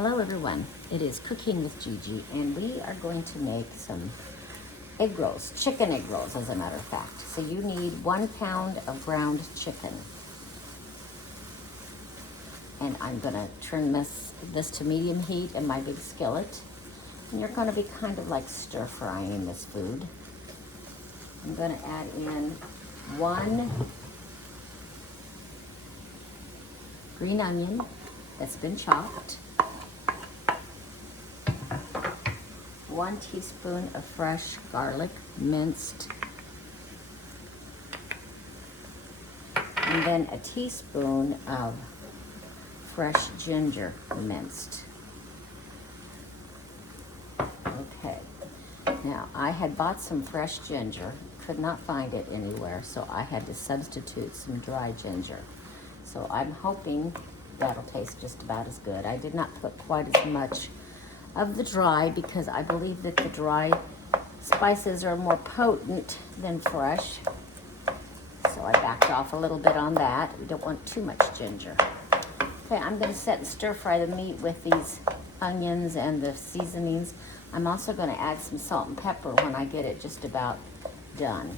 Hello everyone, it is Cooking with Gigi and we are going to make some egg rolls, chicken egg rolls as a matter of fact. So you need 1 pound of ground chicken. And I'm gonna turn this to medium heat in my big skillet. And you're gonna be kind of like stir frying this food. I'm gonna add in 1 green onion that's been chopped, 1 teaspoon of fresh garlic, minced, and then a teaspoon of fresh ginger, minced. Okay, now I had bought some fresh ginger, could not find it anywhere, so I had to substitute some dry ginger. So I'm hoping that'll taste just about as good. I did not put quite as much of the dry because I believe that the dry spices are more potent than fresh. So I backed off a little bit on that. We don't want too much ginger. Okay, I'm gonna set and stir fry the meat with these onions and the seasonings. I'm also gonna add some salt and pepper when I get it just about done.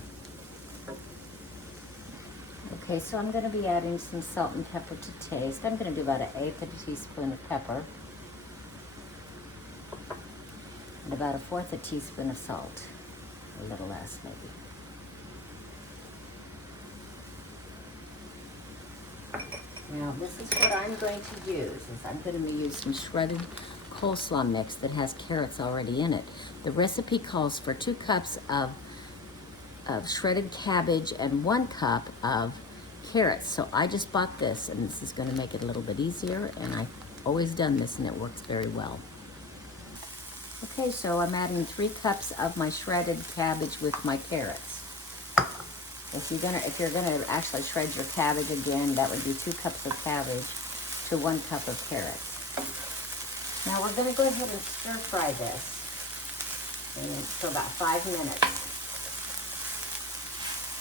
Okay, so I'm gonna be adding some salt and pepper to taste. I'm gonna do about 1/8 of a teaspoon of pepper. And about 1/4 a teaspoon of salt, a little less maybe. Now this is what I'm going to use, is I'm going to use some shredded coleslaw mix that has carrots already in it. The recipe calls for 2 cups of shredded cabbage and 1 cup of carrots. So I just bought this and this is going to make it a little bit easier, and I've always done this and it works very well. Okay, so I'm adding 3 cups of my shredded cabbage with my carrots. If you're gonna actually shred your cabbage again, that would be 2 cups of cabbage to 1 cup of carrots. Now we're gonna go ahead and stir fry this for about 5 minutes.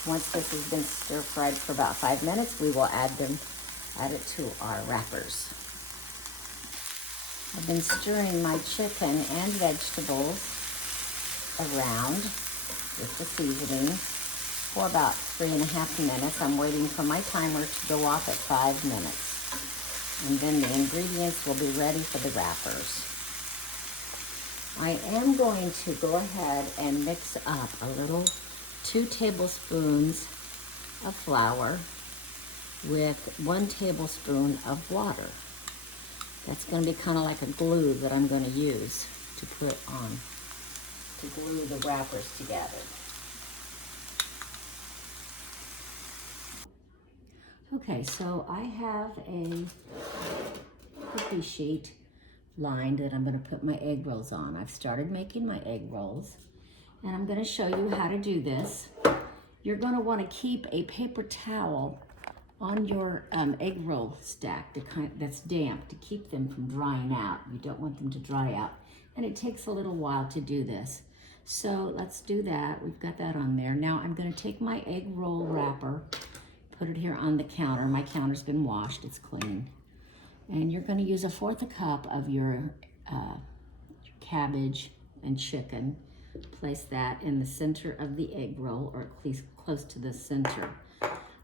Once this has been stir fried for about 5 minutes, we will add it to our wrappers. I've been stirring my chicken and vegetables around with the seasoning for about 3.5 minutes. I'm waiting for my timer to go off at 5 minutes. And then the ingredients will be ready for the wrappers. I am going to go ahead and mix up a little 2 tablespoons of flour with 1 tablespoon of water. That's going to be kind of like a glue that I'm going to use to put on, to glue the wrappers together. Okay, so I have a cookie sheet lined that I'm going to put my egg rolls on. I've started making my egg rolls, and I'm going to show you how to do this. You're going to want to keep a paper towel on your egg roll stack that's damp to keep them from drying out. You don't want them to dry out, and it takes a little while to do this. So let's do that. We've got that on there. Now I'm going to take my egg roll wrapper, put it here on the counter. My counter's been washed, it's clean. And you're going to use 1/4 cup of your cabbage and chicken. Place that in the center of the egg roll, or at least close to the center.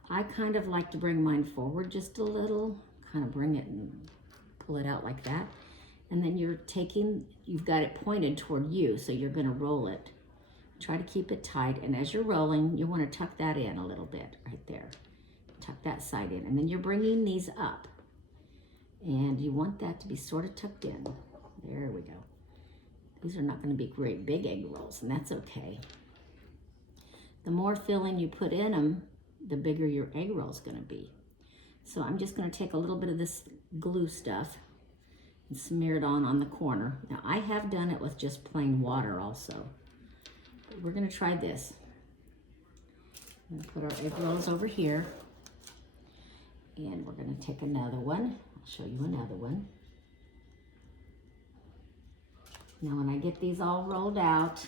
I kind of like to bring mine forward just a little, kind of bring it and pull it out like that. And then you've got it pointed toward you, so you're going to roll it. Try to keep it tight, and as you're rolling, you want to tuck that in a little bit right there. Tuck that side in, and then you're bringing these up. And you want that to be sort of tucked in. There we go. These are not going to be great big egg rolls, and that's okay. The more filling you put in them, the bigger your egg roll is going to be. So I'm just going to take a little bit of this glue stuff and smear it on the corner. Now I have done it with just plain water also. But we're going to try this. I'm going to put our egg rolls over here. And we're going to take another one. I'll show you another one. Now when I get these all rolled out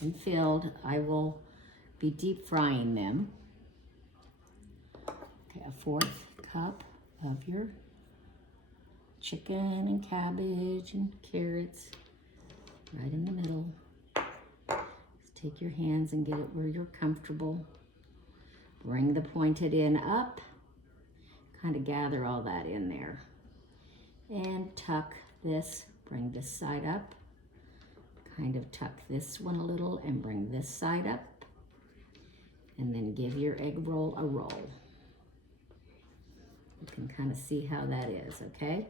and filled, I will be deep frying them. Okay, 1/4 cup of your chicken and cabbage and carrots right in the middle. Just take your hands and get it where you're comfortable. Bring the pointed end up. Kind of gather all that in there. And tuck this, bring this side up. Kind of tuck this one a little and bring this side up. And then give your egg roll a roll. You can kind of see how that is, okay?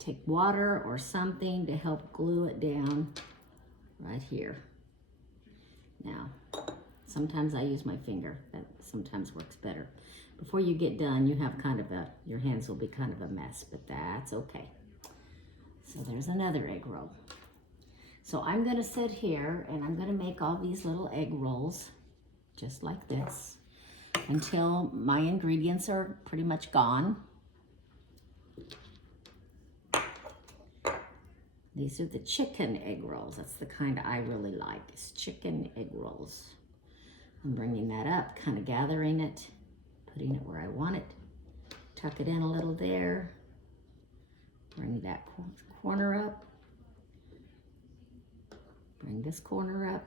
Take water or something to help glue it down right here. Now, sometimes I use my finger. That sometimes works better. Before you get done, you have kind of your hands will be kind of a mess, but that's okay. So there's another egg roll. So I'm gonna sit here and I'm gonna make all these little egg rolls just like this until my ingredients are pretty much gone. These are the chicken egg rolls. That's the kind I really like, is chicken egg rolls. I'm bringing that up, kind of gathering it, putting it where I want it. Tuck it in a little there. Bring that corner up. Bring this corner up.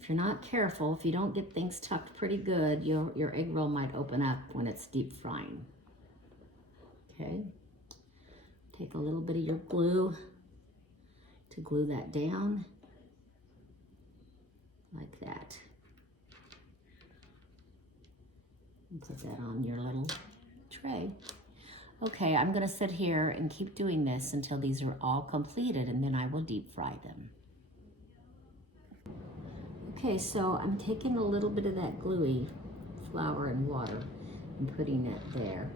If you're not careful, if you don't get things tucked pretty good, your egg roll might open up when it's deep frying. Okay. Take a little bit of your glue to glue that down, like that. And put that on your little tray. Okay, I'm gonna sit here and keep doing this until these are all completed, and then I will deep fry them. Okay, so I'm taking a little bit of that gluey flour and water and putting it there.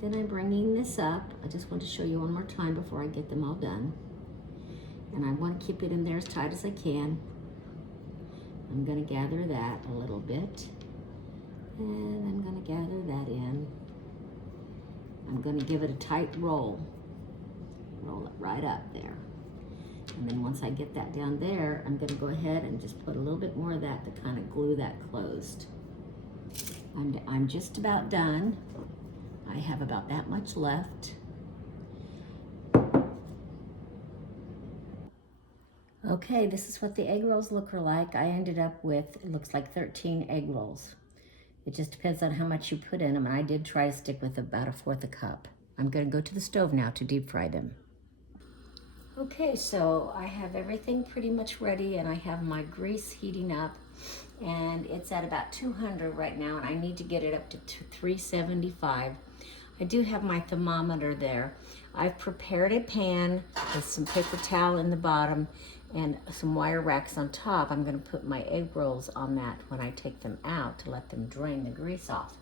Then I'm bringing this up. I just want to show you one more time before I get them all done. And I want to keep it in there as tight as I can. I'm going to gather that a little bit. And I'm going to gather that in. I'm going to give it a tight roll. Roll it right up there. And then once I get that down there, I'm going to go ahead and just put a little bit more of that to kind of glue that closed. I'm just about done. I have about that much left. Okay, this is what the egg rolls look like. I ended up with, it looks like 13 egg rolls. It just depends on how much you put in them, and I did try to stick with about 1/4 cup. I'm gonna go to the stove now to deep fry them. Okay, so I have everything pretty much ready, and I have my grease heating up, and it's at about 200 right now, and I need to get it up to 375. I do have my thermometer there. I've prepared a pan with some paper towel in the bottom and some wire racks on top. I'm gonna put my egg rolls on that when I take them out to let them drain the grease off.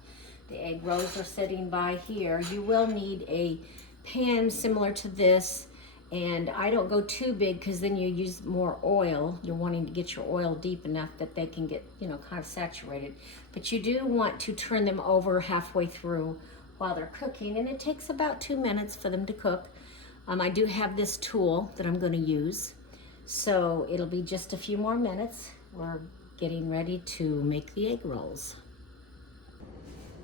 The egg rolls are sitting by here. You will need a pan similar to this, and I don't go too big because then you use more oil. You're wanting to get your oil deep enough that they can get, kind of saturated. But you do want to turn them over halfway through while they're cooking, and it takes about 2 minutes for them to cook. I do have this tool that I'm going to use, so it'll be just a few more minutes. We're getting ready to make the egg rolls.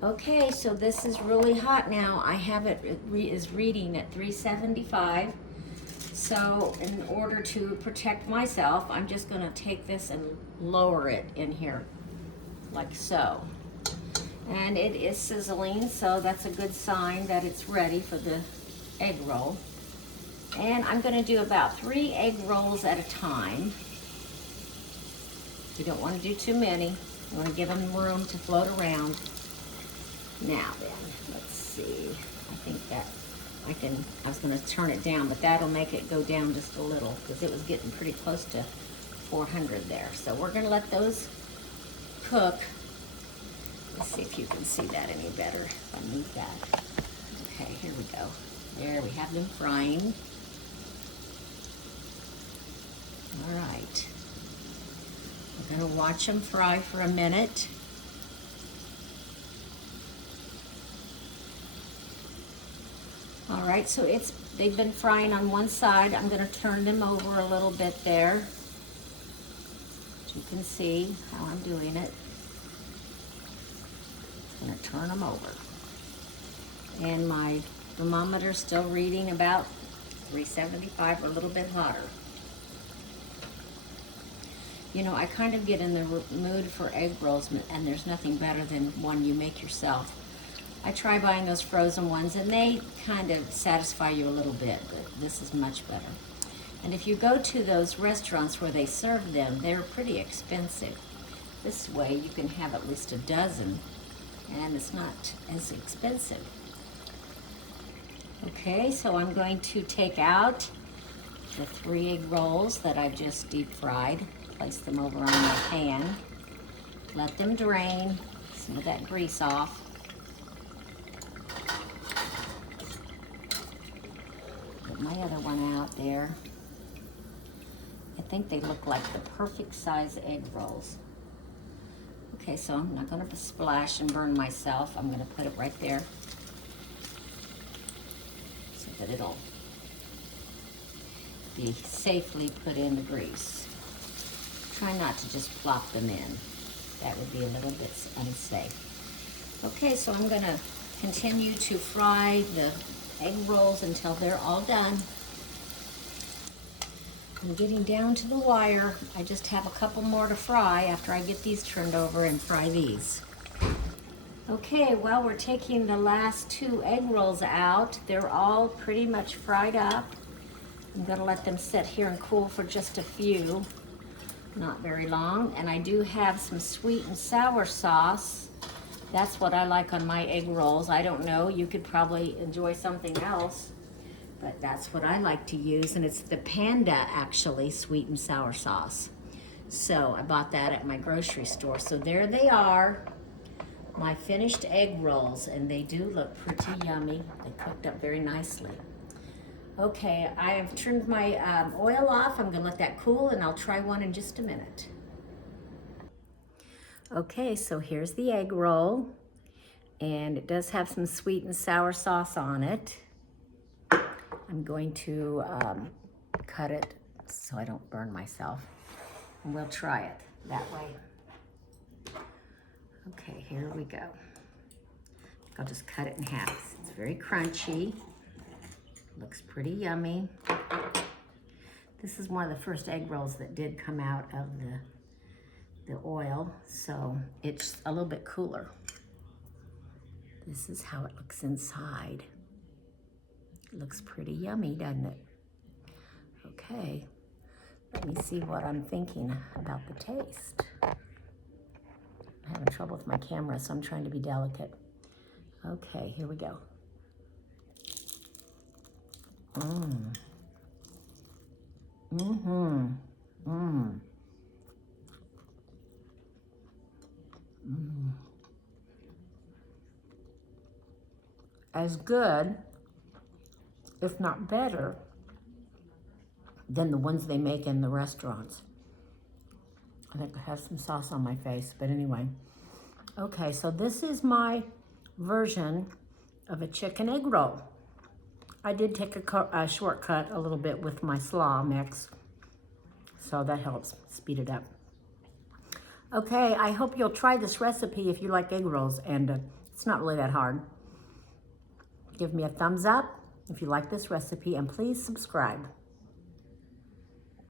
Okay, so this is really hot now. I have it is reading at 375. So in order to protect myself, I'm just going to take this and lower it in here like so. And it is sizzling, so that's a good sign that it's ready for the egg roll. And I'm going to do about 3 egg rolls at a time. You don't want to do too many. You want to give them room to float around. Now then, let's see. I think that I was going to turn it down, but that'll make it go down just a little because it was getting pretty close to 400 there. So we're going to let those cook. Let's see if you can see that any better. If I move that. Okay, here we go. There, we have them frying. All right. We're going to watch them fry for a minute. All right, so they've been frying on one side. I'm going to turn them over a little bit there. You can see how I'm doing it. I'm going to turn them over. And my Thermometer's still reading about 375 or a little bit hotter. You know, I kind of get in the mood for egg rolls, and there's nothing better than one you make yourself. I try buying those frozen ones, and they kind of satisfy you a little bit, but this is much better. And if you go to those restaurants where they serve them, they're pretty expensive. This way you can have at least a dozen, and it's not as expensive. Okay, so I'm going to take out the 3 egg rolls that I just deep fried. Place them over on my pan. Let them drain some of that grease off. Put my other one out there. I think they look like the perfect size egg rolls. Okay, so I'm not going to splash and burn myself. I'm going to put it right there so that it'll be safely put in the grease. Try not to just plop them in. That would be a little bit unsafe. Okay, so I'm going to continue to fry the egg rolls until they're all done. I'm getting down to the wire. I just have a couple more to fry after I get these turned over and fry these. Okay, well, we're taking the last 2 egg rolls out. They're all pretty much fried up. I'm going to let them sit here and cool for just a few. Not very long. And I do have some sweet and sour sauce. That's what I like on my egg rolls. I don't know, you could probably enjoy something else, but that's what I like to use. And it's the Panda, actually, sweet and sour sauce. So I bought that at my grocery store. So there they are, my finished egg rolls, and they do look pretty yummy. They cooked up very nicely. Okay, I have trimmed my oil off. I'm gonna let that cool, and I'll try one in just a minute. Okay, so here's the egg roll, and it does have some sweet and sour sauce on it. I'm going to cut it so I don't burn myself, and we'll try it that way. Okay, here we go. I'll just cut it in half. It's very crunchy. Looks pretty yummy. This is one of the first egg rolls that did come out of the oil, so it's a little bit cooler. This is how it looks inside. It looks pretty yummy, doesn't it? Okay, let me see what I'm thinking about the taste. I'm having trouble with my camera, so I'm trying to be delicate. Okay, here we go. As good, if not better, than the ones they make in the restaurants. I think I have some sauce on my face, but anyway. Okay, so this is my version of a chicken egg roll. I did take a shortcut a little bit with my slaw mix, so that helps speed it up. Okay, I hope you'll try this recipe if you like egg rolls, and it's not really that hard. Give me a thumbs up if you like this recipe, and please subscribe.